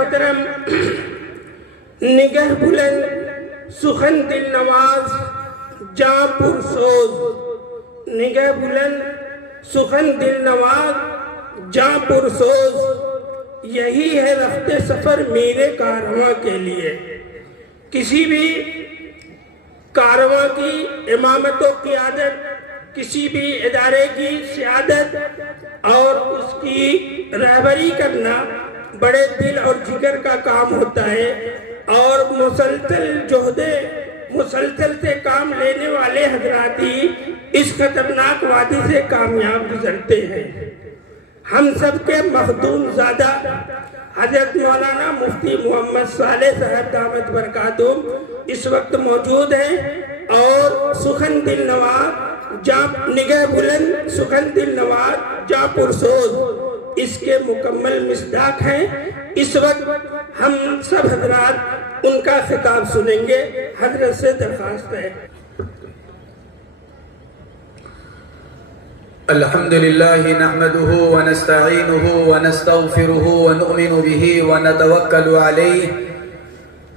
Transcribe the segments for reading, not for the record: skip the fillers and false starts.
محترم، نگہ بلند سخن دل نواز جاں پرسوز، نگہ بلند سخن دل نواز جاں پرسوز، یہی ہے رخت سفر میرے کارواں کے لیے۔ کسی بھی کارواں کی امامت و قیادت، کسی بھی ادارے کی سیادت اور اس کی رہبری کرنا بڑے دل اور جگر کا کام ہوتا ہے، اور مسلسل سے کام لینے والے حضرات ہی اس خطرناک وادی سے کامیاب گزرتے ہیں۔ ہم سب کے مخدوم زادہ حضرت مولانا مفتی محمد صالح صاحب دامت برکاتہم اس وقت موجود ہیں، اور سخن دل نواز نگہ بلند سخن دل نواز جاں پرسوز اس کے مکمل مصداق ہیں۔ اس وقت ہم سب حضرات ان کا خطاب سنیں گے۔ حضرت سے درخواست ہے۔ الحمدللہ نحمده ونستعینه ونستغفره ونؤمن به ونتوکل علیہ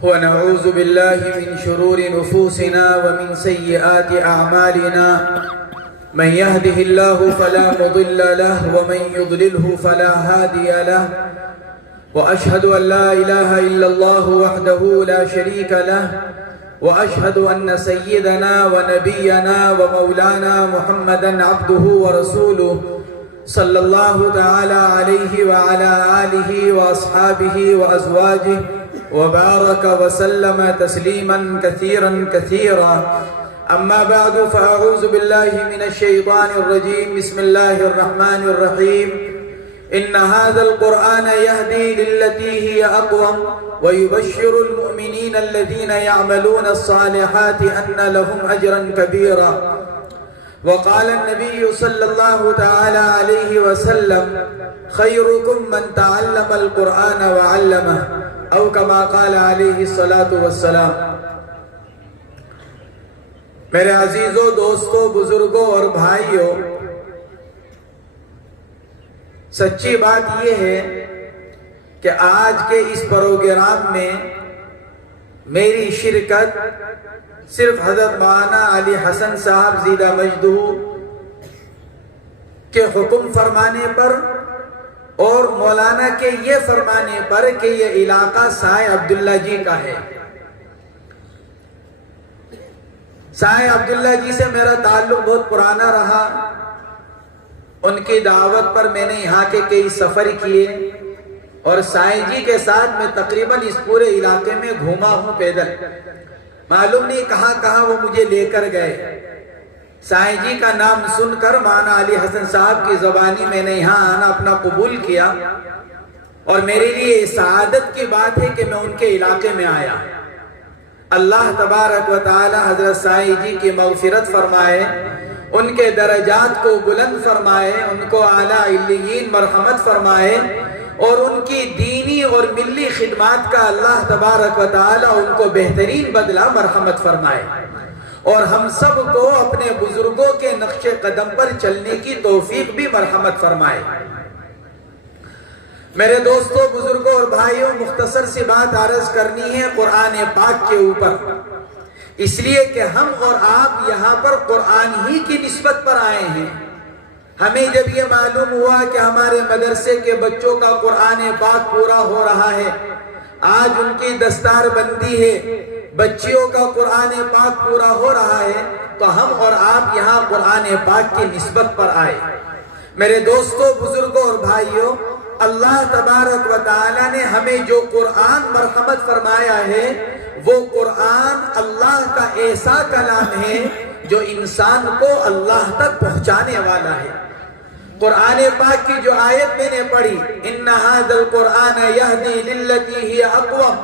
ونعوذ باللہ من شرور نفوسنا ومن سیئات اعمالنا، من يهده الله فلا مضل له ومن يضلله فلا هادي له، وأشهد أن لا إله إلا الله وحده لا شريك له، وأشهد أن سيدنا ونبينا ومولانا محمدا عبده ورسوله صلى الله تعالى عليه وعلى آله وأصحابه وأزواجه وبارك وسلم تسليما كثيرا كثيرا. أما بعد فأعوذ بالله من الشيطان الرجيم. بسم الله الرحمن الرحيم. إن هذا القرآن يهدي للتي هي أقوم ويبشر المؤمنين الذين يعملون الصالحات أن لهم أجرا كبيرا. وقال النبي صلى الله تعالى عليه وسلم خيركم من تعلم القرآن وعلمه أو كما قال عليه الصلاة والسلام. میرے عزیزوں، دوستوں، بزرگوں اور بھائیوں، سچی بات یہ ہے کہ آج کے اس پروگرام میں میری شرکت صرف حضرت مولانا علی حسن صاحب زیدہ مجدہ کے حکم فرمانے پر اور مولانا کے یہ فرمانے پر کہ یہ علاقہ سائے عبداللہ جی کا ہے۔ سائے عبداللہ جی سے میرا تعلق بہت پرانا رہا۔ ان کی دعوت پر میں نے یہاں کے کئی سفر کیے، اور سائیں جی کے ساتھ میں تقریباً اس پورے علاقے میں گھوما ہوں پیدل۔ معلوم نہیں کہاں کہاں وہ مجھے لے کر گئے۔ سائیں جی کا نام سن کر مولانا علی حسن صاحب کی زبانی میں نے یہاں آنا اپنا قبول کیا، اور میرے لیے سعادت کی بات ہے کہ میں ان کے علاقے میں آیا۔ اللہ تبارک و تعالی حضرت سائیں جی کی مغفرت فرمائے، ان کے درجات کو بلند فرمائے، ان کو اعلیٰ علیین مرحمت فرمائے، اور ان کی دینی اور ملی خدمات کا اللہ تبارک و تعالی ان کو بہترین بدلہ مرحمت فرمائے، اور ہم سب کو اپنے بزرگوں کے نقش قدم پر چلنے کی توفیق بھی مرحمت فرمائے۔ میرے دوستوں، بزرگوں اور بھائیوں، مختصر سی بات عرض کرنی ہے قرآن پاک کے اوپر، اس لیے کہ ہم اور آپ یہاں پر قرآن ہی کی نسبت پر آئے ہیں۔ ہمیں جب یہ معلوم ہوا کہ ہمارے مدرسے کے بچوں کا قرآن پاک پورا ہو رہا ہے، آج ان کی دستار بندی ہے، بچیوں کا قرآن پاک پورا ہو رہا ہے، تو ہم اور آپ یہاں قرآن پاک کی نسبت پر آئے۔ میرے دوستوں، بزرگوں اور بھائیوں، اللہ تبارک و تعالی نے ہمیں جو قرآن مرحمت فرمایا ہے، وہ قرآن اللہ کا ایسا کلام ہے جو انسان کو اللہ تک پہنچانے والا ہے۔ قرآن پاک کی جو آیت میں نے پڑھی، ان ھذا القرآن یہدی للتی ہی اقوم،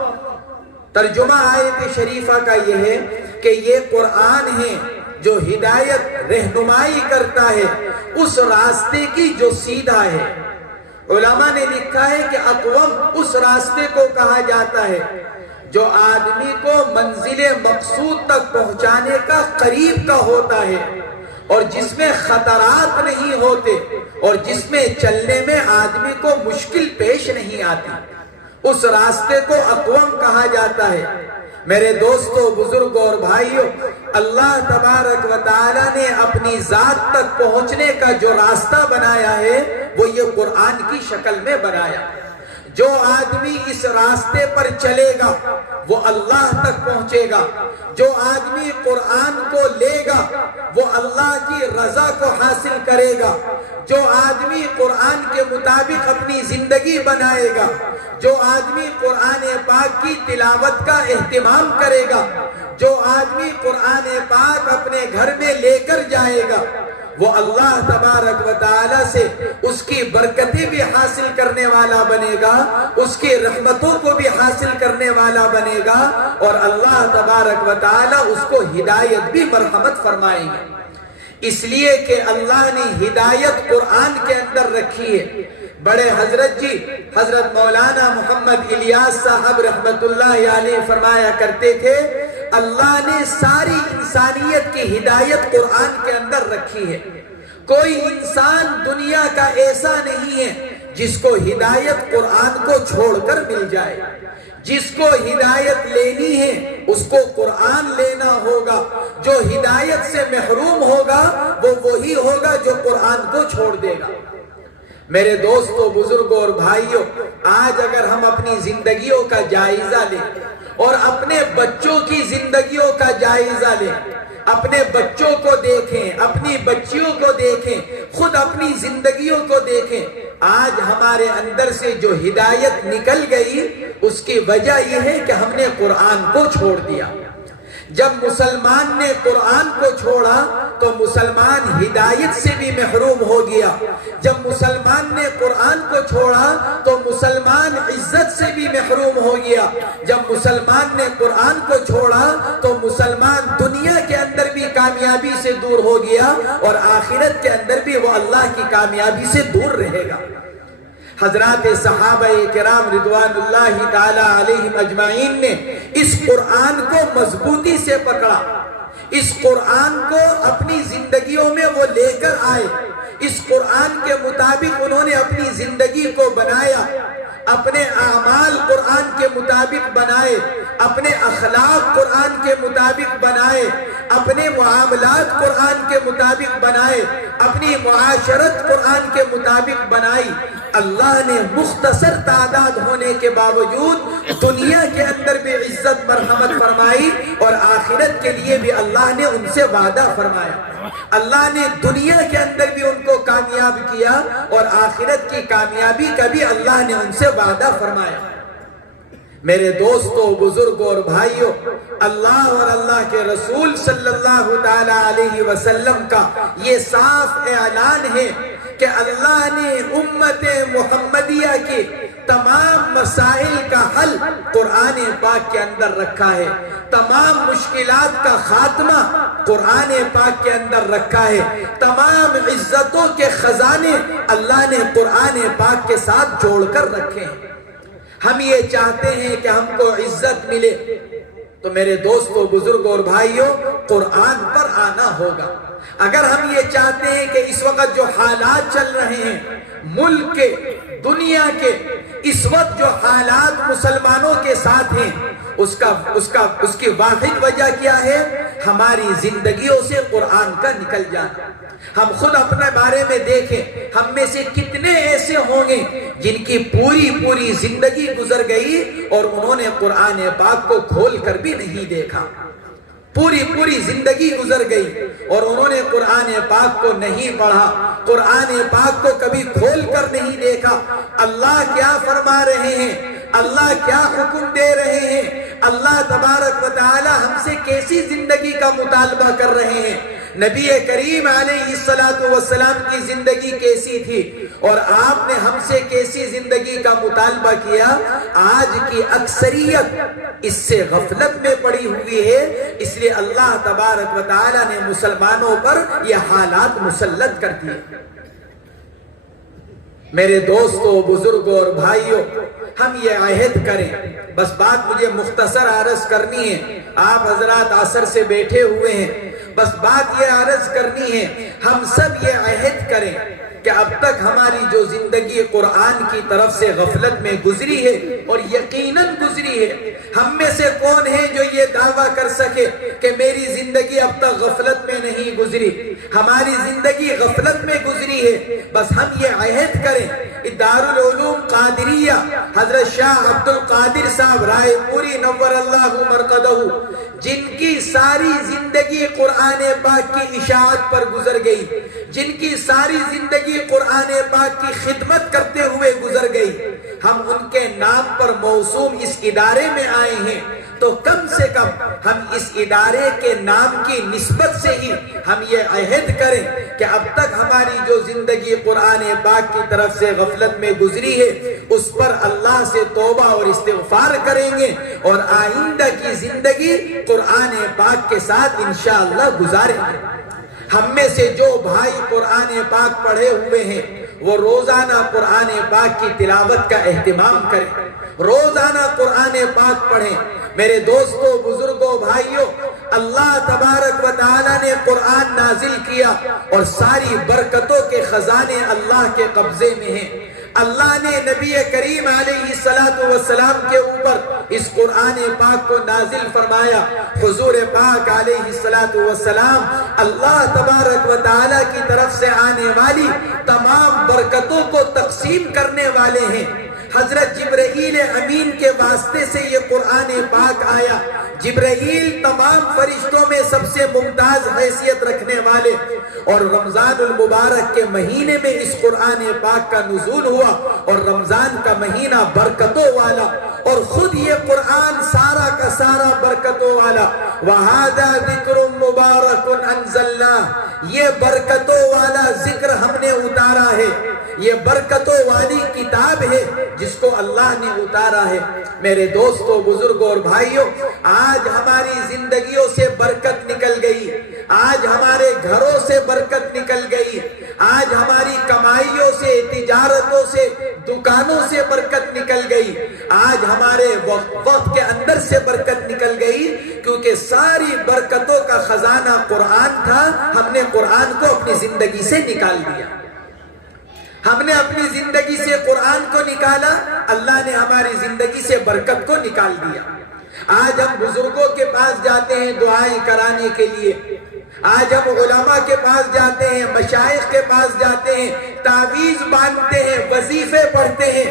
ترجمہ آیت شریفہ کا یہ ہے کہ یہ قرآن ہے جو ہدایت رہنمائی کرتا ہے اس راستے کی جو سیدھا ہے۔ علماء نے لکھا ہے کہ اقوم اس راستے کو کہا جاتا ہے جو آدمی کو منزل مقصود تک پہنچانے کا قریب کا ہوتا ہے، اور جس میں خطرات نہیں ہوتے، اور جس میں چلنے میں آدمی کو مشکل پیش نہیں آتی۔ اس راستے کو اقوم کہا جاتا ہے۔ میرے دوستو، بزرگوں اور بھائیوں، اللہ تبارک و تعالی نے اپنی ذات تک پہنچنے کا جو راستہ بنایا ہے وہ یہ قرآن کی شکل میں بنایا۔ جو آدمی اس راستے پر چلے گا وہ اللہ تک پہنچے گا۔ جو آدمی قرآن کو لے گا وہ اللہ کی رضا کو حاصل کرے گا۔ جو آدمی قرآن کے مطابق اپنی زندگی بنائے گا، جو آدمی قرآن پاک کی تلاوت کا اہتمام کرے گا، جو آدمی قرآن پاک اپنے گھر میں لے کر جائے گا، وہ اللہ تبارک و تعالی سے اس کی برکتیں بھی حاصل کرنے والا بنے گا، اس کی رحمتوں کو بھی حاصل کرنے والا بنے گا، اور اللہ تبارک و تعالی اس کو ہدایت بھی مرحمت فرمائیں گے۔ اس لیے کہ اللہ نے ہدایت قرآن کے اندر رکھی ہے۔ بڑے حضرت جی حضرت مولانا محمد الیاس صاحب رحمت اللہ علیہ فرمایا کرتے تھے، اللہ نے ساری انسانیت کی ہدایت قرآن کے اندر رکھی ہے۔ کوئی انسان دنیا کا ایسا نہیں ہے جس کو ہدایت قرآن کو چھوڑ کر مل جائے۔ جس کو ہدایت لینی ہے اس کو قرآن لینا ہوگا۔ جو ہدایت سے محروم ہوگا وہ وہی ہوگا جو قرآن کو چھوڑ دے گا۔ میرے دوستو، بزرگوں اور بھائیوں، آج اگر ہم اپنی زندگیوں کا جائزہ لیں اور اپنے بچوں کی زندگیوں کا جائزہ لیں، اپنے بچوں کو دیکھیں، اپنی بچیوں کو دیکھیں، خود اپنی زندگیوں کو دیکھیں، آج ہمارے اندر سے جو ہدایت نکل گئی اس کی وجہ یہ ہے کہ ہم نے قرآن کو چھوڑ دیا۔ جب مسلمان نے قرآن کو چھوڑا تو مسلمان ہدایت سے بھی محروم ہو گیا۔ جب مسلمان نے قرآن کو چھوڑا تو مسلمان عزت سے بھی محروم ہو گیا۔ جب مسلمان نے قرآن کو چھوڑا تو مسلمان دنیا کے اندر بھی کامیابی سے دور ہو گیا اور آخرت کے اندر بھی وہ اللہ کی کامیابی سے دور رہے گا۔ حضرات صحابہ کرام رضوان اللہ تعالی علیہم اجمعین نے اس قرآن کو مضبوطی سے پکڑا، اس قرآن کو اپنی زندگیوں میں وہ لے کر آئے، اس قرآن کے مطابق انہوں نے اپنی زندگی کو بنایا، اپنے اعمال قرآن کے مطابق بنائے، اپنے اخلاق قرآن کے مطابق بنائے، اپنے معاملات قرآن کے مطابق بنائے، اپنی معاشرت قرآن کے مطابق بنائی۔ اللہ نے مختصر تعداد ہونے کے باوجود دنیا کے اندر بھی عزت مرحمت فرمائی اور آخرت کے لیے بھی اللہ نے ان سے وعدہ فرمایا۔ اللہ نے دنیا کے اندر بھی ان کو کامیاب کیا اور آخرت کی کامیابی کا بھی اللہ نے ان سے وعدہ فرمایا۔ میرے دوستو، بزرگوں اور بھائیوں، اللہ اور اللہ کے رسول صلی اللہ تعالی علیہ وسلم کا یہ صاف اعلان ہے کہ اللہ نے امت محمدیہ کے تمام مسائل کا حل قرآن پاک کے اندر رکھا ہے، تمام مشکلات کا خاتمہ قرآن پاک کے اندر رکھا ہے، تمام عزتوں کے خزانے اللہ نے قرآن پاک کے ساتھ جوڑ کر رکھے ہیں۔ ہم یہ چاہتے ہیں کہ ہم کو عزت ملے تو میرے دوستو، بزرگوں اور بھائیوں، قرآن پر آنا ہوگا۔ اگر ہم یہ چاہتے ہیں کہ اس وقت جو حالات چل رہے ہیں ملک کے، دنیا کے، اس وقت جو حالات مسلمانوں کے ساتھ ہیں اس کی واحد وجہ کیا ہے؟ ہماری زندگیوں سے قرآن کا نکل جانا۔ ہم خود اپنے بارے میں دیکھیں، ہم میں سے کتنے ایسے ہوں گے جن کی پوری زندگی گزر گئی اور انہوں نے قرآن پاک کو کھول کر بھی نہیں دیکھا۔ پوری زندگی گزر گئی اور انہوں نے قرآن پاک کو نہیں پڑھا، قرآن پاک کو کبھی کھول کر نہیں دیکھا۔ اللہ کیا فرما رہے ہیں، اللہ کیا حکم دے رہے ہیں، اللہ تبارک و تعالی ہم سے کیسی زندگی کا مطالبہ کر رہے ہیں، نبی کریم علیہ السلام کی زندگی کیسی تھی اور آپ نے ہم سے کیسی زندگی کا مطالبہ کیا۔ آج کی اکثریت اس سے غفلت میں پڑی ہوئی ہے، اس لیے اللہ تبارک و تعالی نے مسلمانوں پر یہ حالات مسلط کر دیے۔ میرے دوستو، بزرگوں اور بھائیوں، ہم یہ عہد کریں، بس بات مجھے مختصر عرض کرنی ہے، آپ حضرات عصر سے بیٹھے ہوئے ہیں، بس بات یہ عرض کرنی ہے، ہم سب یہ عہد کریں کہ کہ اب تک ہماری جو زندگی قرآن کی طرف سے غفلت میں گزری ہے اور یقیناً گزری ہے، ہم میں سے کون ہے جو یہ دعویٰ کر سکے کہ میری زندگی اب تک غفلت میں نہیں گزری؟ ہماری زندگی غفلت میں گزری ہے۔ بس ہم یہ عہد کریں، دارالعلوم قادریہ حضرت شاہ عبد القادر صاحب رائے پوری نور اللہ مرقدہ، جن کی ساری زندگی قرآن پاک کی اشاعت پر گزر گئی، جن کی ساری زندگی قرآن پاک کی خدمت کرتے ہوئے گزر گئی، ہم ان کے نام پر موسوم اس ادارے میں آئے ہیں، تو کم سے کم ہم اس ادارے کے نام کی نسبت سے ہی ہم یہ عہد کریں کہ اب تک ہماری جو زندگی قرآن پاک کی طرف سے غفلت میں گزری ہے اس پر اللہ سے توبہ اور استغفار کریں گے، اور آئندہ کی زندگی قرآن پاک کے ساتھ انشاءاللہ گزاریں گے۔ ہم میں سے جو بھائی قرآن پاک پڑھے ہوئے ہیں وہ روزانہ قرآن پاک کی تلاوت کا اہتمام کریں، روزانہ قرآن پاک پڑھیں۔ میرے دوستوں، بزرگوں، بھائیوں، اللہ تبارک و تعالی نے قرآن نازل کیا اور ساری برکتوں کے خزانے اللہ کے قبضے میں ہیں۔ اللہ نے نبی کریم علیہ السلام کے اوپر اس قرآن پاک کو نازل فرمایا۔ حضور پاک علیہ السلام اللہ تبارک و تعالی کی طرف سے آنے والی تمام برکتوں کو تقسیم کرنے والے ہیں۔ حضرت جبرائیل امین کے واسطے سے یہ قرآن پاک آیا۔ جبرائیل تمام فرشتوں میں سب سے ممتاز حیثیت رکھنے والے، اور رمضان المبارک کے مہینے میں اس قرآن پاک کا نزول ہوا، اور رمضان کا مہینہ برکتوں والا، اور خود یہ قرآن سارا کا سارا برکتوں والا۔ وَهَذَا ذِكْرٌ مُبَارَكٌ أَنزَلْنَاهُ، یہ برکتوں والا ذکر ہم نے اتارا ہے، یہ برکتوں والی کتاب ہے جس کو اللہ نے اتارا ہے۔ میرے دوستوں، بزرگوں اور بھائیوں، آج ہماری زندگیوں سے برکت نکل گئی، آج ہمارے گھروں سے برکت نکل گئی، آج ہماری کمائیوں سے، تجارتوں سے، دکانوں سے برکت نکل گئی، آج ہمارے وقت کے اندر سے برکت نکل گئی، کیونکہ ساری برکتوں کا خزانہ قرآن تھا۔ ہم نے قرآن کو اپنی زندگی سے نکال دیا، ہم نے اپنی زندگی سے قرآن کو نکالا، اللہ نے ہماری زندگی سے برکت کو نکال دیا۔ آج ہم بزرگوں کے پاس جاتے ہیں دعائیں کرانے کے لیے، آج ہم علماء کے پاس جاتے ہیں، مشائخ کے پاس جاتے ہیں، تعویذ باندھتے ہیں، وظیفے پڑھتے ہیں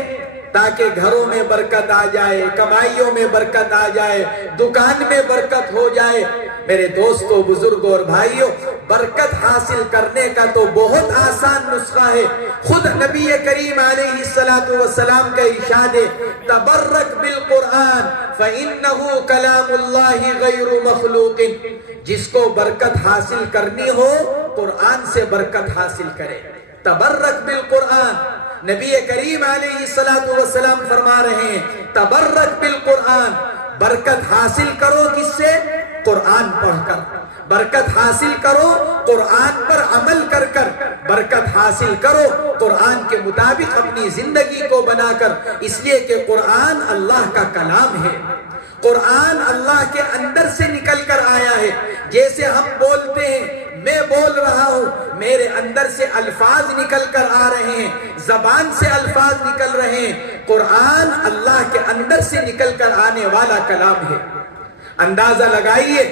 تاکہ گھروں میں برکت آ جائے، کمائیوں میں برکت آ جائے، دکان میں برکت ہو جائے۔ میرے دوستوں، بزرگوں اور بھائیوں، برکت حاصل کرنے کا تو بہت آسان نسخہ ہے۔ خود نبی کریم علیہ السلام کا ارشاد ہے، تبرک بالقرآن فإنہ کلام اللہ غیر مخلوق۔ جس کو برکت حاصل کرنی ہو قرآن سے برکت حاصل کرے۔ تبرک بالقرآن، نبی کریم علیہ السلام فرما رہے ہیں تبرک بالقرآن، برکت حاصل کرو کس سے؟ قرآن پڑھ کر۔ برکت حاصل کرو قرآن پر عمل کر کر، برکت حاصل کرو قرآن کے مطابق اپنی زندگی کو بنا کر، اس لیے کہ قرآن اللہ کا کلام ہے، قرآن اللہ کے اندر سے نکل کر آیا ہے۔ جیسے ہم بولتے ہیں، میں بول رہا ہوں، میرے اندر سے الفاظ نکل کر آ رہے ہیں، زبان سے الفاظ نکل رہے ہیں، قرآن اللہ کے اندر سے نکل کر آنے والا کلام ہے۔ اندازہ لگائیے،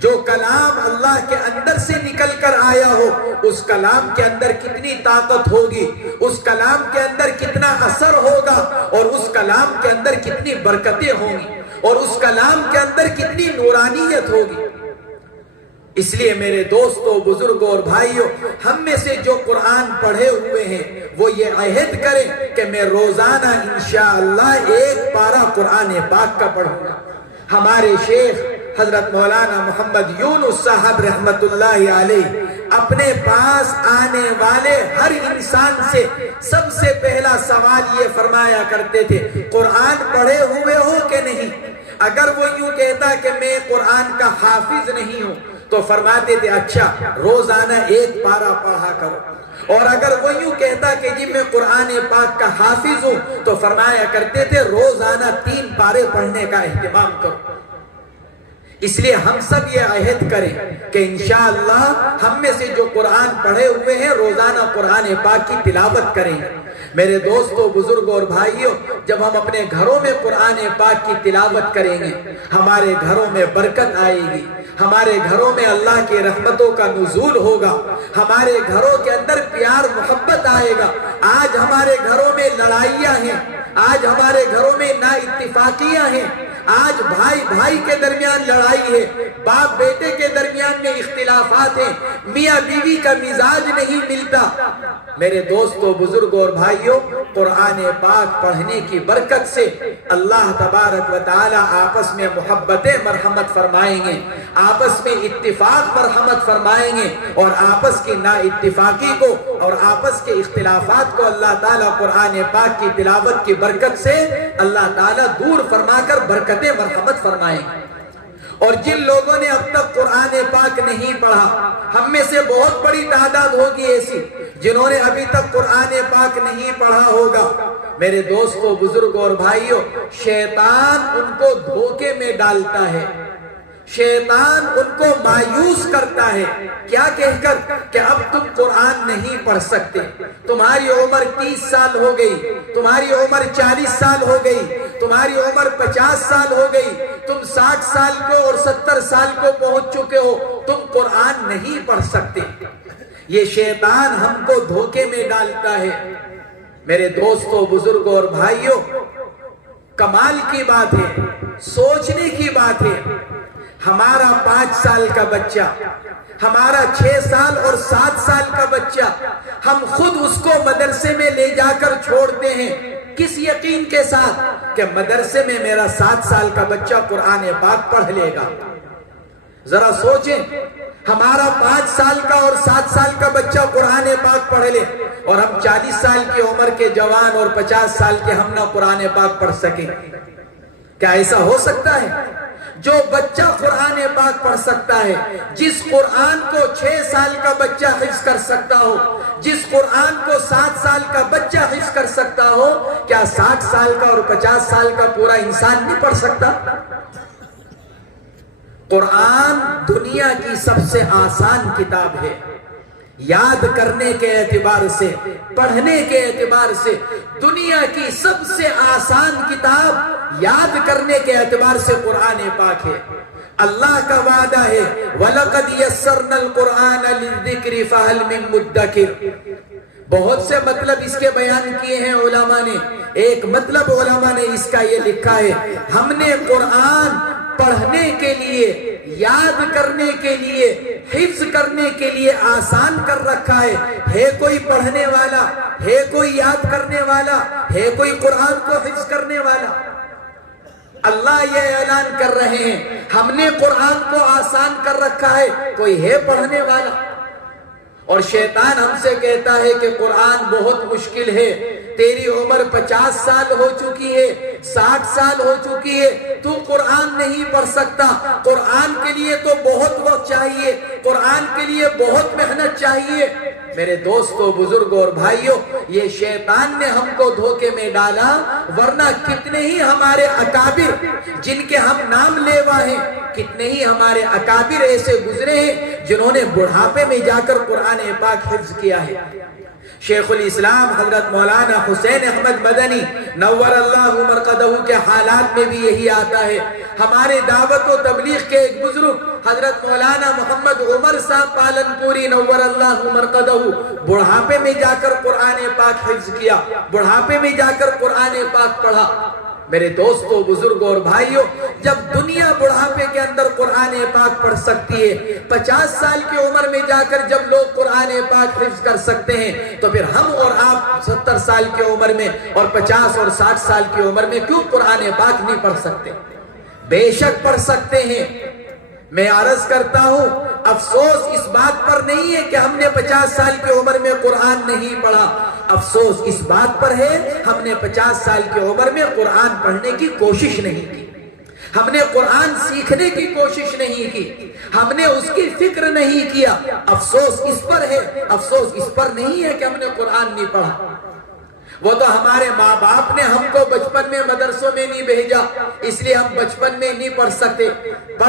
جو کلام اللہ کے اندر سے نکل کر آیا ہو اس کلام کے اندر کتنی طاقت ہوگی، اس کلام کے اندر کتنا اثر ہوگا، اور اس کلام کے اندر کتنی برکتیں ہوں گی، اور اس کلام کے اندر کتنی نورانیت ہوگی۔ اس لیے میرے دوستوں، بزرگوں اور بھائیوں، ہم میں سے جو قرآن پڑھے ہوئے ہیں وہ یہ عہد کریں کہ میں روزانہ انشاءاللہ ایک پارہ قرآن پاک کا پڑھوں گا۔ ہمارے شیخ حضرت مولانا محمد یونس صاحب رحمت اللہ علیہ اپنے پاس آنے والے ہر انسان سے سب سے پہلا سوال یہ فرمایا کرتے تھے، قرآن پڑھے ہوئے ہو کہ نہیں؟ اگر وہ یوں کہتا کہ میں قرآن کا حافظ نہیں ہوں تو فرماتے تھے اچھا روزانہ ایک پارہ پڑھا کرو، اور اگر وہ یوں کہتا کہ جی میں قرآن پاک کا حافظ ہوں تو فرمایا کرتے تھے روزانہ 3 پارے پڑھنے کا اہتمام کرو۔ اس لیے ہم سب یہ عہد کریں کہ انشاءاللہ ہم میں سے جو قرآن پڑھے ہوئے ہیں روزانہ قرآن پاک کی تلاوت کریں. میرے دوستو، بزرگوں اور بھائیوں، جب ہم اپنے گھروں میں قرآن پاک کی تلاوت کریں گے ہمارے گھروں میں برکت آئے گی، ہمارے گھروں میں اللہ کی رحمتوں کا نزول ہوگا، ہمارے گھروں کے اندر پیار محبت آئے گا. آج ہمارے گھروں میں لڑائیاں ہیں، آج ہمارے گھروں میں نا اتفاقیاں ہیں، آج بھائی بھائی کے درمیان لڑائی ہے، باپ بیٹے کے درمیان میں اختلافات ہیں، میاں بیوی کا مزاج نہیں ملتا. میرے دوستو، بزرگوں اور بھائیوں، قرآن پاک پڑھنے کی برکت سے اللہ تبارک و تعالی آپس میں محبت مرحمت فرمائیں گے، آپس میں اتفاق مرحمت فرمائیں گے، اور آپس کی نا اتفاقی کو اور آپس کے اختلافات کو اللہ تعالیٰ قرآن پاک کی تلاوت کی برکت سے اللہ تعالیٰ دور فرما کر برکت مرحمت فرمائیں گے. اور جن لوگوں نے اب تک قرآن پاک نہیں پڑھا، ہم میں سے بہت بڑی تعداد ہوگی ایسی جنہوں نے ابھی تک قرآن پاک نہیں پڑھا ہوگا. میرے دوستو، بزرگوں اور بھائیوں، شیطان ان کو دھوکے میں ڈالتا ہے، شیطان ان کو مایوس کرتا ہے. کیا کہہ کر کہ اب تم قرآن نہیں پڑھ سکتے، تمہاری عمر 30 سال ہو گئی، تمہاری عمر 40 سال ہو گئی، تمہاری عمر 50 سال ہو گئی، تم 60 سال کو اور 70 سال کو پہنچ چکے ہو، تم قرآن نہیں پڑھ سکتے. یہ شیطان ہم کو دھوکے میں ڈالتا ہے. میرے دوستو، بزرگوں اور بھائیوں، کمال کی بات ہے، سوچنے کی بات ہے. ہمارا 5 سال کا بچہ، ہمارا 6 سال اور 7 سال کا بچہ، ہم خود اس کو مدرسے میں لے جا کر چھوڑتے ہیں. کس یقین کے ساتھ کہ مدرسے میں میرا 7 سال کا بچہ قرآن پاک پڑھ لے گا. ذرا سوچیں، ہمارا 5 سال کا اور 7 سال کا بچہ قرآن پاک پڑھ لے، اور ہم 40 سال کی عمر کے جوان اور 50 سال کے ہم نہ قرآن پاک پڑھ سکیں. کیا ایسا ہو سکتا ہے؟ جو بچہ قرآن پاک پڑھ سکتا ہے، جس قرآن کو 6 سال کا بچہ حفظ کر سکتا ہو، جس قرآن کو 7 سال کا بچہ حفظ کر سکتا ہو، کیا 60 سال کا اور 50 سال کا پورا انسان نہیں پڑھ سکتا؟ قرآن دنیا کی سب سے آسان کتاب ہے. یاد کرنے کے اعتبار سے، پڑھنے کے اعتبار سے دنیا کی سب سے آسان کتاب یاد کرنے کے اعتبار سے قرآن پاک ہے. اللہ کا وعدہ ہے وَلَقَدْ يَسَّرْنَا الْقُرْآنَ لِلذِّكْرِ فَهَلْ مِن مُدَّكِرٍ. بہت سے مطلب اس کے بیان کیے ہیں علماء نے. ایک مطلب علماء نے اس کا یہ لکھا ہے، ہم نے قرآن پڑھنے کے لیے، یاد کرنے کے لیے، حفظ کرنے کے لیے آسان کر رکھا ہے. ہے کوئی پڑھنے والا، ہے کوئی یاد کرنے والا، ہے کوئی قرآن کو حفظ کرنے والا؟ اللہ یہ اعلان کر رہے ہیں ہم نے قرآن کو آسان کر رکھا ہے، کوئی ہے پڑھنے والا؟ اور شیطان ہم سے کہتا ہے کہ قرآن بہت مشکل ہے، تیری عمر 50 سال ہو چکی ہے، 60 سال ہو چکی ہے، تو قرآن نہیں پڑھ سکتا. قرآن کے لیے تو بہت وقت چاہیے، قرآن کے لیے بہت محنت چاہیے. میرے دوستو، بزرگوں اور بھائیوں، یہ شیطان نے ہم کو دھوکے میں ڈالا، ورنہ کتنے ہی ہمارے اکابر جن کے ہم نام لیوا ہیں، کتنے ہی ہمارے اکابر ایسے گزرے ہیں جنہوں نے بڑھاپے میں جا کر قرآن پاک حفظ کیا ہے. شیخ الاسلام حضرت مولانا حسین احمد مدنی نور اللہ مرقدہ کے حالات میں بھی یہی آتا ہے. ہمارے دعوت و تبلیغ کے ایک بزرگ حضرت مولانا محمد عمر صاحب پالنپوری نور اللہ مرقدہ بڑھاپے میں جا کر قرآن پاک حفظ کیا، بڑھاپے میں جا کر قرآن پاک پڑھا. میرے دوستو، بزرگوں اور بھائیوں، جب دنیا بڑھاپے کے اندر قرآن پاک پڑھ سکتی ہے، 50 سال کی عمر میں جا کر جب لوگ قرآن پاک حفظ کر سکتے ہیں، تو پھر ہم اور آپ 70 سال کی عمر میں اور 50 اور 60 سال کی عمر میں کیوں قرآن پاک نہیں پڑھ سکتے؟ بے شک پڑھ سکتے ہیں. میں عرض کرتا ہوں، افسوس اس بات پر نہیں ہے کہ ہم نے 50 سال کی عمر میں قرآن نہیں پڑھا، افسوس اس بات پر ہے ہم نے 50 سال کی عمر میں قرآن پڑھنے کی کوشش نہیں کی، ہم نے قرآن سیکھنے کی کوشش نہیں کی، ہم نے اس کی فکر نہیں کیا. افسوس اس پر ہے، افسوس اس پر نہیں ہے کہ ہم نے قرآن نہیں پڑھا. وہ تو ہمارے ماں باپ نے ہم کو بچپن میں مدرسوں میں نہیں بھیجا، اس لیے ہم بچپن میں نہیں پڑھ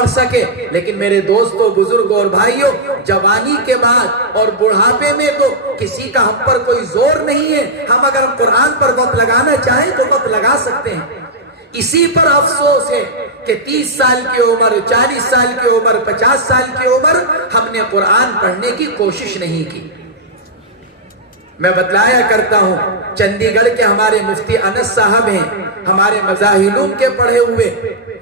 سکے، لیکن میرے دوستو، بزرگوں اور بھائیوں، جوانی کے بعد اور بڑھاپے میں تو کسی کا ہم پر کوئی زور نہیں ہے، ہم اگر قرآن پر وقت لگانا چاہیں تو وقت لگا سکتے ہیں۔ اسی پر افسوس ہے کہ 30 سال کی عمر، 40 سال کی عمر، 50 سال کی عمر ہم نے قرآن پڑھنے کی کوشش نہیں کی۔ میں بتلایا کرتا ہوں، چندی گڑھ کے ہمارے مفتی انس صاحب ہیں، ہمارے مزاحلوم کے پڑھے ہوئے،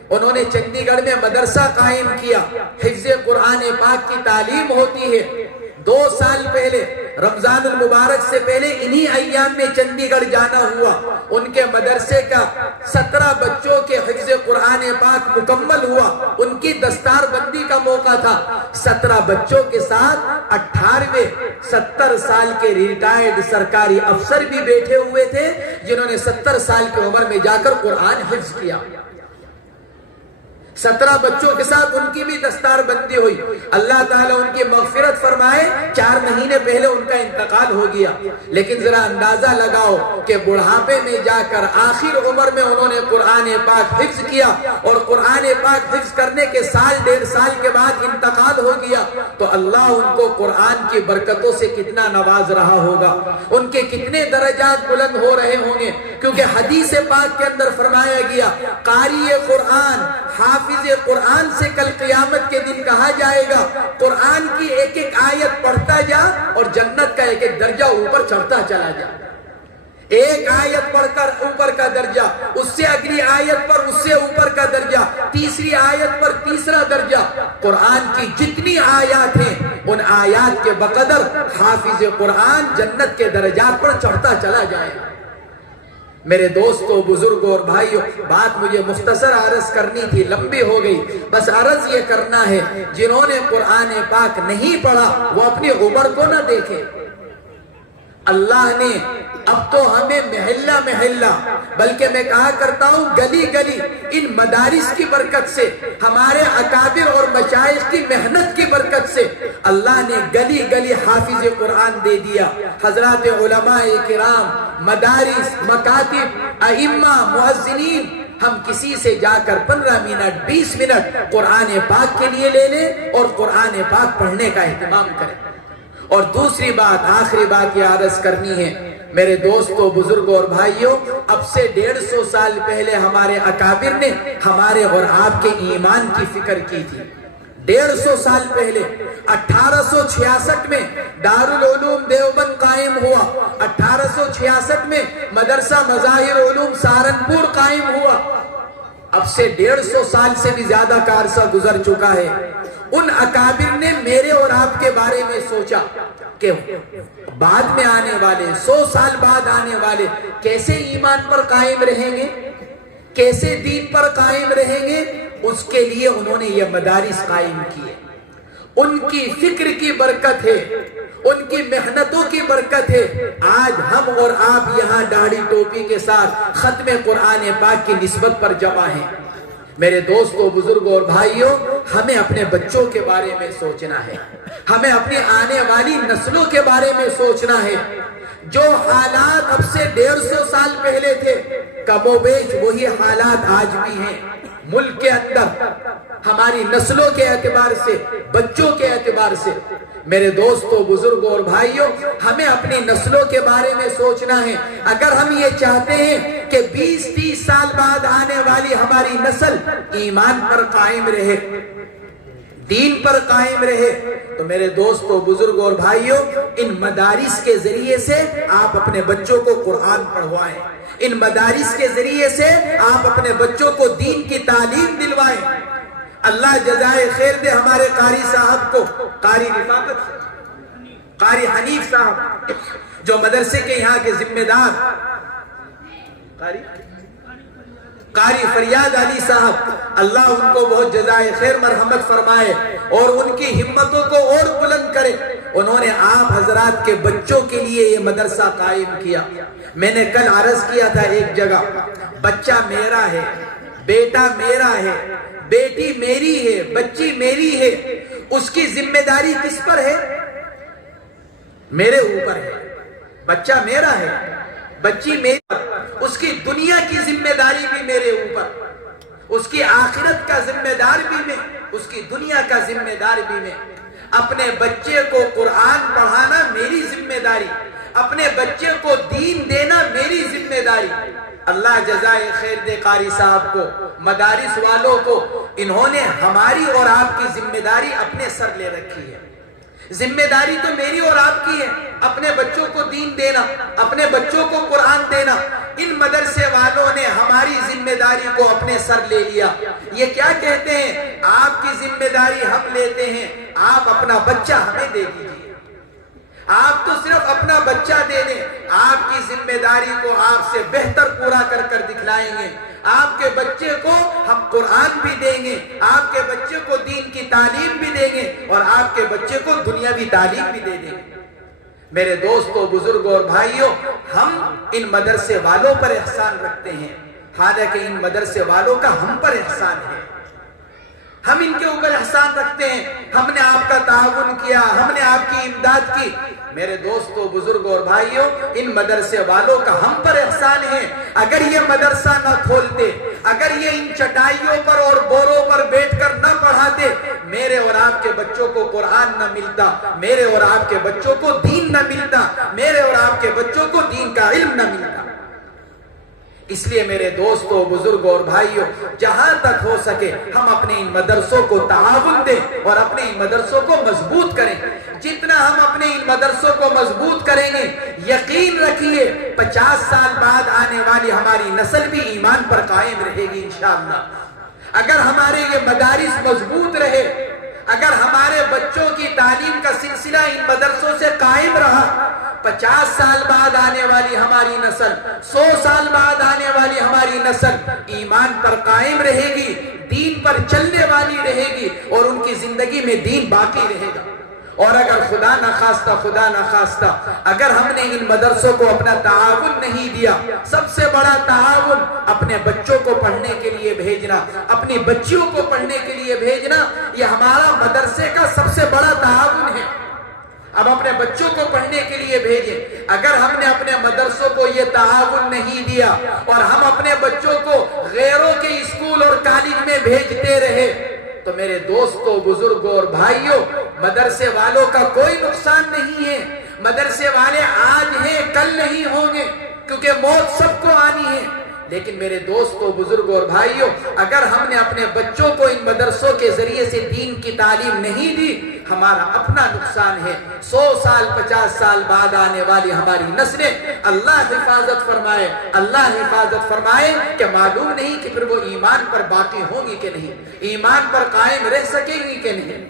انہوں نے چندی گڑھ میں مدرسہ قائم کیا، حفظ قرآن پاک کی تعلیم ہوتی ہے۔ 2 سال پہلے رمضان المبارک سے پہلے انہی ایام میں چندی گڑھ جانا ہوا، ان کے مدرسے کا 17 بچوں کے حفظ قرآن پاک مکمل ہوا، ان کی دستار بندی کا موقع تھا۔ 17 بچوں کے ساتھ 18 70 سال کے ریٹائرڈ سرکاری افسر بھی بیٹھے ہوئے تھے، جنہوں نے 70 سال کی عمر میں جا کر قرآن حفظ کیا۔ 17 بچوں کے ساتھ ان کی بھی دستار بندی ہوئی۔ اللہ تعالیٰ ان کی مغفرت فرمائے، 4 مہینے پہلے ان کا انتقال ہو گیا، لیکن ذرا اندازہ لگاؤ کہ بڑھاپے میں جا کر آخر عمر میں انہوں نے قرآن پاک حفظ کیا، اور قرآن پاک حفظ کرنے کے 1.5 سال کے بعد انتقال ہو گیا، تو اللہ ان کو قرآن کی برکتوں سے کتنا نواز رہا ہوگا، ان کے کتنے درجات بلند ہو رہے ہوں گے، کیونکہ حدیث پاک کے اندر فرمایا گیا، قاری قرآن، حافظ قرآن سے کل قیامت کے دن کہا جائے گا، قرآن کی ایک ایک آیت پڑھتا جا اور جنت کا ایک ایک درجہ اوپر چڑھتا چلا جا۔ ایک آیت پڑھ کر اوپر کا درجہ، اس سے اگلی آیت پر اس سے اوپر کا درجہ، تیسری آیت پر تیسرا درجہ۔ قرآن کی جتنی آیات ہیں ان آیات کے بقدر حافظ قرآن جنت کے درجات پر چڑھتا چلا جائے۔ میرے دوستوں، بزرگوں اور بھائیوں، بات مجھے مختصر عرض کرنی تھی، لمبی ہو گئی، بس عرض یہ کرنا ہے، جنہوں نے قرآن پاک نہیں پڑھا وہ اپنی عمر کو نہ دیکھے۔ اللہ نے اب تو ہمیں محلہ محلہ، بلکہ میں کہا کرتا ہوں گلی گلی، ان مدارس کی برکت سے، ہمارے اکابر اور مشائخ کی محنت کی برکت سے اللہ نے گلی گلی حافظ قرآن دے دیا۔ حضرات علماء کرام، مدارس، مکاتب، ائمہ، مؤذنین، ہم کسی سے جا کر 15 منٹ 20 منٹ قرآن پاک کے لیے لے لیں اور قرآن پاک پڑھنے کا اہتمام کریں۔ اور دوسری بات، آخری بات یہ عرض کرنی ہے، میرے دوستوں، بزرگوں اور بھائیوں، اب سے 150 سال پہلے ہمارے اکابر نے ہمارے اور آپ کے ایمان کی فکر کی تھی۔ 150 سال پہلے 1866 میں دارالعلوم دیوبند قائم ہوا، 1866 میں مدرسہ مظاہر علوم سہارنپور قائم ہوا۔ اب سے 150 سال سے بھی زیادہ کا عرصہ گزر چکا ہے۔ ان اکابر نے میرے اور آپ کے بارے میں سوچا کہ بعد میں آنے والے 100 سال بعد آنے والے کیسے ایمان پر قائم رہیں گے، کیسے دین پر قائم رہیں گے، اس کے لیے انہوں نے یہ مدارس قائم کیے۔ ان کی فکر کی برکت ہے، ان کی محنتوں کی برکت ہے، آج ہم اور آپ یہاں داڑھی ٹوپی کے ساتھ ختم قرآن پاک کی نسبت پر جمع ہیں۔ میرے دوستوں، بزرگوں اور بھائیوں، ہمیں اپنے بچوں کے بارے میں سوچنا ہے، ہمیں اپنی آنے والی نسلوں کے بارے میں سوچنا ہے۔ جو حالات اب سے 150 سال پہلے تھے، کم و بیش وہی حالات آج بھی ہیں ملک کے اندر، ہماری نسلوں کے اعتبار سے، بچوں کے اعتبار سے۔ میرے دوستوں، بزرگوں اور بھائیوں، ہمیں اپنی نسلوں کے بارے میں سوچنا ہے۔ اگر ہم یہ چاہتے ہیں کہ 20-30 سال بعد آنے والی ہماری نسل ایمان پر قائم رہے، دین پر قائم رہے، تو میرے دوستوں، بزرگوں اور بھائیوں، ان مدارس کے ذریعے سے آپ اپنے بچوں کو قرآن پڑھوائیں، ان مدارس کے ذریعے سے آپ اپنے بچوں کو دین کی تعلیم دلوائیں۔ اللہ جزائے خیر دے ہمارے قاری صاحب کو، قاری رفاقت، قاری حنیف صاحب، جو مدرسے کے یہاں کے ذمہ دار، قاری فریاد علی صاحب، اللہ ان کو بہت جزائے خیر مرحمت فرمائے اور ان کی ہمتوں کو اور بلند کرے۔ انہوں نے آپ حضرات کے بچوں کے لیے یہ مدرسہ قائم کیا۔ میں نے کل عرض کیا تھا ایک جگہ، بچہ میرا ہے، بیٹا میرا ہے، بیٹی میری ہے، بچی میری ہے، اس کی ذمہ داری کس پر ہے؟ میرے اوپر ہے۔ بچہ میرا ہے، بچی میری، اس کی دنیا کی ذمہ داری بھی میرے اوپر، اس کی آخرت کا ذمہ دار بھی میں، اس کی دنیا کا ذمہ دار بھی میں۔ اپنے بچے کو قرآن پڑھانا میری ذمہ داری، اپنے بچے کو دین دینا میری ذمہ داری۔ اللہ جزائے خیر دے قاری صاحب کو، مدارس والوں کو، انہوں نے ہماری اور آپ کی ذمہ داری اپنے سر لے رکھی ہے۔ ذمہ داری تو میری اور آپ کی ہے، اپنے بچوں کو دین دینا، اپنے بچوں کو قرآن دینا۔ ان مدرسے والوں نے ہماری ذمہ داری کو اپنے سر لے لیا۔ یہ کیا کہتے ہیں؟ آپ کی ذمہ داری ہم لیتے ہیں، آپ اپنا بچہ ہمیں دے دیجیے۔ آپ تو صرف اپنا بچہ دے دیں، آپ کی ذمہ داری کو آپ سے بہتر پورا کر کر دکھلائیں گے۔ آپ کے بچے کو ہم قرآن بھی دیں گے، آپ کے بچے کو دین کی تعلیم بھی دیں گے، اور آپ کے بچے کو دنیاوی تعلیم بھی دے دیں گے۔ میرے دوستو، بزرگوں اور بھائیوں، ہم ان مدرسے والوں پر احسان رکھتے ہیں، حالانکہ ان مدرسے والوں کا ہم پر احسان ہے۔ ہم ان کے اوپر احسان رکھتے ہیں، ہم نے آپ کا تعاون کیا، ہم نے آپ کی امداد کی۔ میرے دوستو، بزرگوں اور بھائیوں، ان مدرسے والوں کا ہم پر احسان ہے۔ اگر یہ مدرسہ نہ کھولتے، اگر یہ ان چٹائیوں پر اور بوروں پر بیٹھ کر نہ پڑھاتے، میرے اور آپ کے بچوں کو قرآن نہ ملتا، میرے اور آپ کے بچوں کو دین نہ ملتا، میرے اور آپ کے بچوں کو دین کا علم نہ ملتا۔ اس لیے میرے دوستوں، بزرگوں اور بھائیوں، جہاں تک ہو سکے ہم اپنے ان مدرسوں کو تعاون دیں اور اپنے ان مدرسوں کو مضبوط کریں۔ جتنا ہم اپنے ان مدرسوں کو مضبوط کریں گے، یقین رکھیے 50 سال بعد آنے والی ہماری نسل بھی ایمان پر قائم رہے گی انشاءاللہ۔ اگر ہمارے یہ مدارس مضبوط رہے، اگر ہمارے بچوں کی تعلیم کا سلسلہ ان مدرسوں سے قائم رہا، 50 سال بعد آنے والی ہماری نسل، 100 سال بعد آنے والی ہماری نسل ایمان پر قائم رہے گی، دین پر چلنے والی رہے گی، اور ان کی زندگی میں دین باقی رہے گا۔ اور اگر خدا نہ خواستہ اگر ہم نے ان مدرسوں کو اپنا تعاون نہیں دیا، سب سے بڑا تعاون اپنے بچوں کو پڑھنے کے لیے بھیجنا، اپنی بچیوں کو پڑھنے کے لیے بھیجنا، یہ ہمارا مدرسے کا سب سے بڑا تعاون ہے۔ اب اپنے بچوں کو پڑھنے کے لیے بھیجیں۔ اگر ہم نے اپنے مدرسوں کو یہ تعاون نہیں دیا اور ہم اپنے بچوں کو غیروں کے اسکول اور کالج میں بھیجتے رہے، تو میرے دوستوں، بزرگوں اور بھائیوں، مدرسے والوں کا کوئی نقصان نہیں ہے۔ مدرسے والے آج ہیں، کل نہیں ہوں گے، کیونکہ موت سب کو آنی ہے۔ لیکن میرے دوستوں، بزرگوں اور بھائیوں، اگر ہم نے اپنے بچوں کو ان مدرسوں کے ذریعے سے دین کی تعلیم نہیں دی، ہمارا اپنا نقصان ہے۔ 100 سال 50 سال بعد آنے والی ہماری نسلیں، اللہ حفاظت فرمائے، اللہ حفاظت فرمائے، کہ معلوم نہیں کہ پھر وہ ایمان پر باقی ہوں گی کہ نہیں، ایمان پر قائم رہ سکیں گی کہ نہیں۔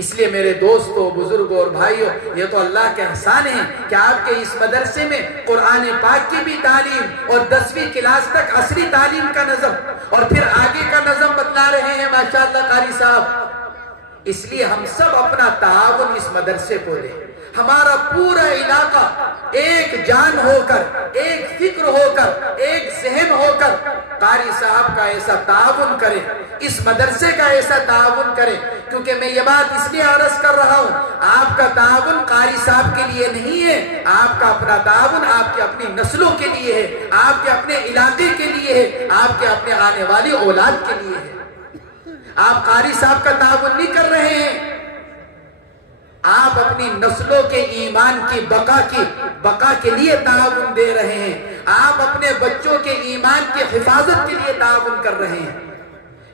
اس لیے میرے دوستوں، بزرگوں اور بھائیوں، یہ تو اللہ کے احسان ہے کہ آپ کے اس مدرسے میں قرآن پاک کی بھی تعلیم اور 10ویں کلاس تک عصری تعلیم کا نظم اور پھر آگے کا نظم بتلا رہے ہیں ماشاءاللہ قاری صاحب۔ اس لیے ہم سب اپنا تعاون اس مدرسے کو دیں۔ ہمارا پورا علاقہ ایک جان ہو کر، ایک فکر ہو کر، ایک ذہن ہو کر قاری صاحب کا ایسا تعاون کرے، اس مدرسے کا ایسا تعاون کرے۔ کیونکہ میں یہ بات اس لیے عرض کر رہا ہوں، آپ کا تعاون قاری صاحب کے لیے نہیں ہے، آپ کا اپنا تعاون آپ کے اپنی نسلوں کے لیے ہے، آپ کے اپنے علاقے کے لیے ہے، آپ کے اپنے آنے والی اولاد کے لیے ہے۔ آپ قاری صاحب کا تعاون نہیں کر رہے ہیں، آپ اپنی نسلوں کے ایمان کی بقا کے لیے تعاون دے رہے ہیں، آپ اپنے بچوں کے ایمان کی حفاظت کے لیے تعاون کر رہے ہیں۔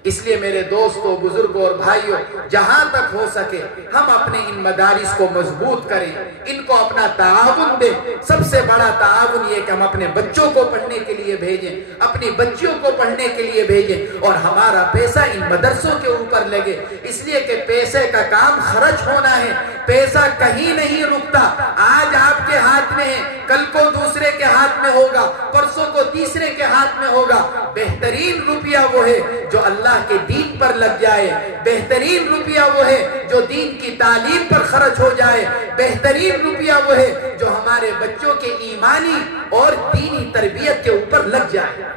اس لیے میرے دوستوں، بزرگوں اور بھائیوں، جہاں تک ہو سکے ہم اپنے ان مدارس کو مضبوط کریں، ان کو اپنا تعاون دیں۔ سب سے بڑا تعاون یہ کہ ہم اپنے بچوں کو پڑھنے کے لیے بھیجیں، اپنی بچیوں کو پڑھنے کے لیے بھیجیں، اور ہمارا پیسہ ان مدرسوں کے اوپر لگے۔ اس لیے کہ پیسے کا کام خرچ ہونا ہے، پیسہ کہیں نہیں رکتا۔ آج آپ کے ہاتھ میں ہے، کل کو دوسرے کے ہاتھ میں ہوگا، پرسوں کو تیسرے کے ہاتھ میں ہوگا۔ بہترین روپیہ وہ ہے جو اللہ کے دین پر لگ جائے، بہترین روپیہ وہ ہے جو دین کی تعلیم پر خرچ ہو جائے، بہترین روپیہ وہ ہے جو ہمارے بچوں کے ایمانی اور دینی تربیت کے اوپر لگ جائے۔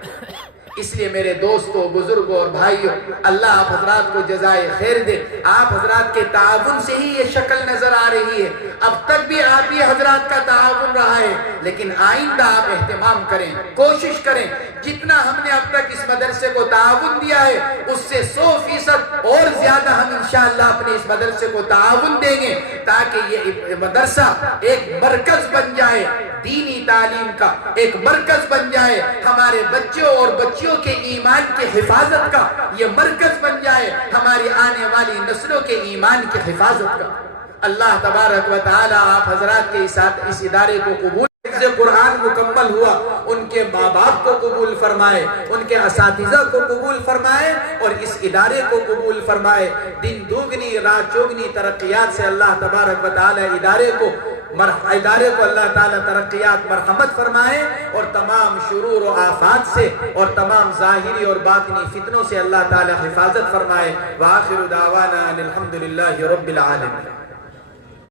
اس لیے میرے دوستوں، بزرگوں اور بھائیوں، اللہ آپ حضرات کو جزائے خیر دے۔ آپ حضرات کے تعاون سے ہی یہ شکل نظر آ رہی ہے۔ اب تک بھی آپ ہی حضرات کا تعاون رہا ہے، لیکن آئندہ آپ اہتمام کریں، کوشش کریں، جتنا ہم نے اب تک اس مدرسے کو تعاون دیا ہے اس سے 100% اور زیادہ ہم انشاءاللہ اپنے اس مدرسے کو تعاون دیں گے، تاکہ یہ مدرسہ ایک مرکز بن جائے، دینی تعلیم کا ایک مرکز بن جائے، ہمارے بچوں اور بچیوں کے ایمان کے حفاظت کا یہ مرکز بن جائے، ہماری آنے والی نسلوں کے ایمان کی حفاظت کا۔ اللہ تبارک و تعالی آپ حضرات کے اس ادارے کو قبول، حفظ قرآن مکمل ہوا ان کے ماں باپ کو قبول فرمائے، ان کے اساتذہ کو قبول فرمائے اور اس ادارے کو قبول فرمائے۔ دن دوگنی رات چوگنی ترقیات سے اللہ تبارک و تعالی ادارے کو اللہ تعالی ترقیات مرحمت فرمائے، اور تمام شرور و آفات سے اور تمام ظاہری اور باطنی فتنوں سے اللہ تعالی حفاظت فرمائے۔ وآخر دعوانا الحمدللہ رب العالمین۔